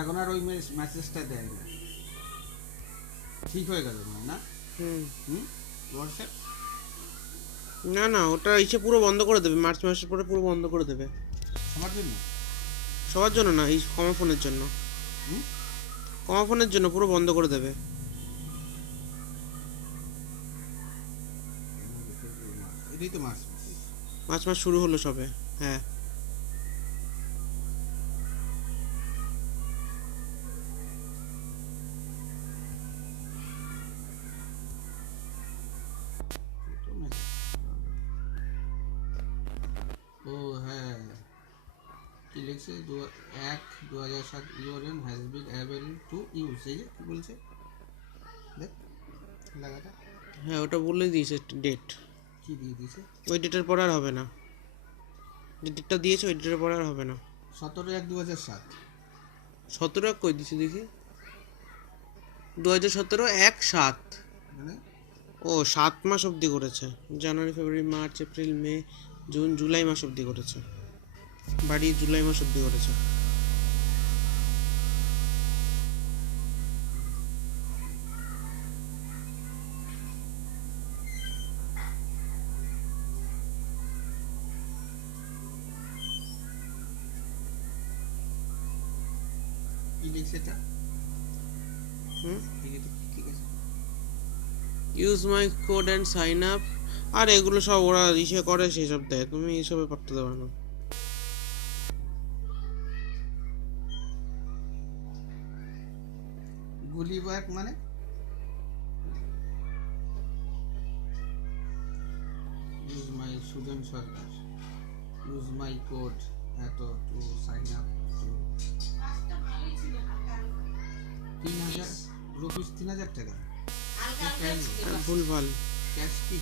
এখন আর ওই মেসেজটা দেয় না, ঠিক হয়ে গেল না? হুম হুম হোয়াটসঅ্যাপ না না, ওটা ইসে পুরো বন্ধ করে দেবে, মার্চ মাসের পরে পুরো বন্ধ করে দেবে। সবার জন্য? সবার জন্য না, এই কমা ফোনের জন্য। হুম কমা ফোনের জন্য পুরো বন্ধ করে দেবে। এটাই তো মাস। মার্চ মাস শুরু হলো সবে। হ্যাঁ ও হ্যাঁ, কি লিখছে 1/2007 ইউরেন has been avail to use, এই যে কি বলছে দেখ লাগাটা হ্যাঁ, ওটা বলে দিয়েছে ডেট। কি দিয়ে দিয়েছে? ওই ডেটের পর আর হবে না, যে ডেটটা দিয়েছে ওই ডেটের পর আর হবে না। 17/1/2007 17 কই দিছে দেখি, 2017 1/7। মানে ও 7 মাস অবধি করেছে, জানুয়ারি ফেব্রুয়ারি মার্চ এপ্রিল মে জুন জুলাই মাস অবধি করেছে, বাড়ি জুলাই মাস অবধি করেছে। কি লিখছে এটা? হুম, ঠিক আছে। Use my code and sign up. আর এগুলো সব ওরা ইসে করে, সেসব দেয়, তুমি এইসবে পারতে দেবে না। গুলিবার্গ মানে use my Sujan Sarkar, use my code at to sign up to 3,000 rupees, 3,000 টাকা ভুল ভাল। ক্যাশ কি?